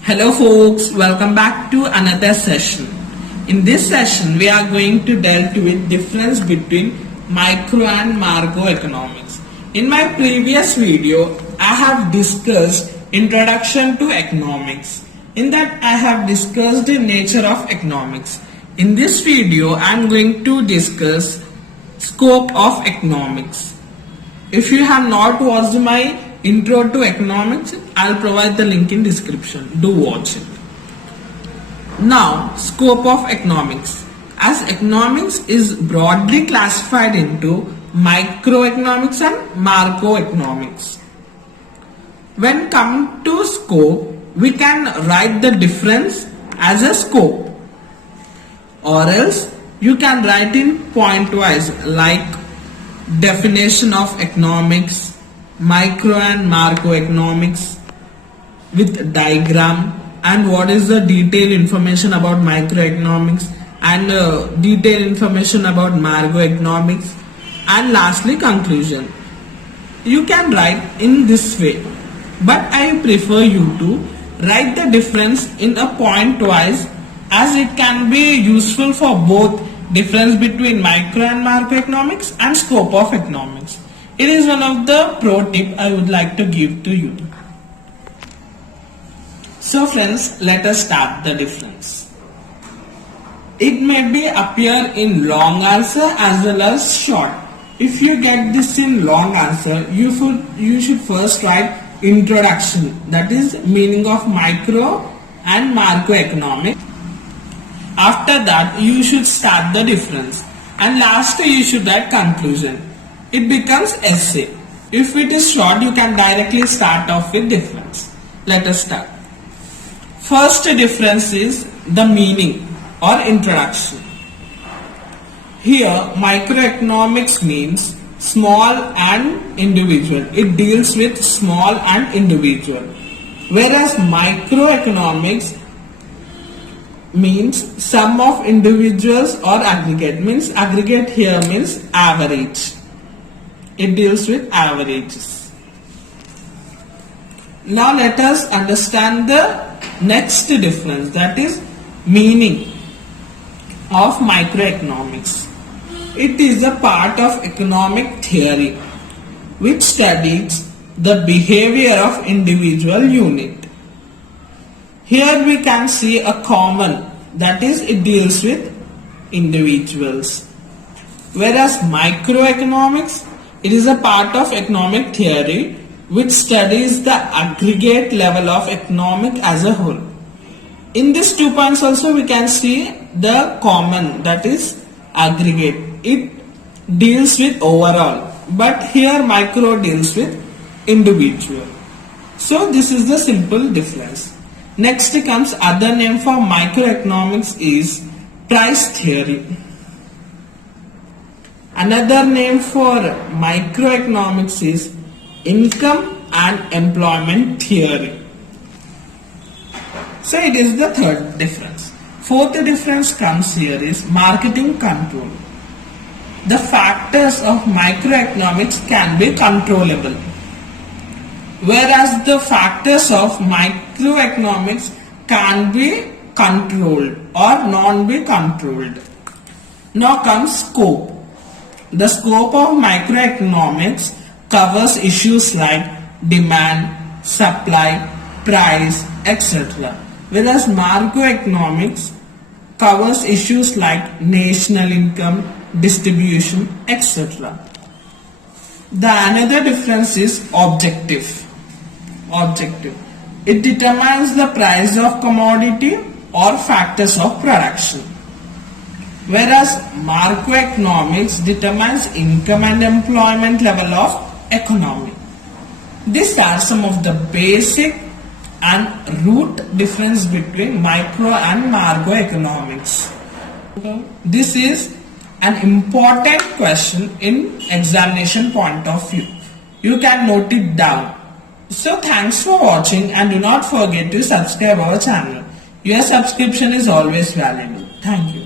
Hello folks, welcome back to another session. In this session, we are going to delve with difference between micro and macroeconomics. In my previous video, I have discussed introduction to economics. In that, I have discussed the nature of economics. In this video, I am going to discuss scope of economics. If you have not watched my intro to economics, I'll provide the link in description. Do watch it. Now, scope of economics. As economics is broadly classified into microeconomics and macroeconomics. When coming to scope, we can write the difference as a scope, or else you can write in point-wise like definition of economics, micro and macroeconomics with diagram, and what is the detailed information about microeconomics and detailed information about macroeconomics, and lastly conclusion. You can write in this way, but I prefer you to write the difference in a point-wise, as it can be useful for both difference between micro and macroeconomics and scope of economics. It is one of the pro tip I would like to give to you. So friends, let us start the difference. It may be appear in long answer as well as short. If you get this in long answer, you should first write introduction, that is meaning of micro and macroeconomics. After that, you should start the difference, and lastly you should write conclusion. It becomes essay. If it is short, you can directly start off with difference. Let us start. First difference is the meaning or introduction. Here microeconomics means small and individual. It deals with small and individual. Whereas microeconomics means sum of individuals or aggregate. Means aggregate here means average. It deals with averages. Now let us understand the next difference, that is meaning of microeconomics. It is a part of economic theory which studies the behavior of individual unit. Here we can see a common, that is it deals with individuals. Whereas microeconomics, it is a part of economic theory which studies the aggregate level of economic as a whole. In these 2 points also we can see the common, that is aggregate. It deals with overall, but here micro deals with individual. So this is the simple difference. Next comes other name for microeconomics is price theory. Another name for microeconomics is income and employment theory. So it is the third difference. Fourth difference comes here is marketing control. The factors of microeconomics can be controllable, whereas the factors of microeconomics can be controlled or not be controlled. Now comes scope. The scope of microeconomics covers issues like demand, supply, price, etc. Whereas macroeconomics covers issues like national income, distribution, etc. The another difference is objective. It determines the price of commodity or factors of production. Whereas macroeconomics determines income and employment level of economy. These are some of the basic and root difference between micro and macroeconomics. This is an important question in examination point of view. You can note it down. So thanks for watching, and do not forget to subscribe our channel. Your subscription is always valuable. Thank you.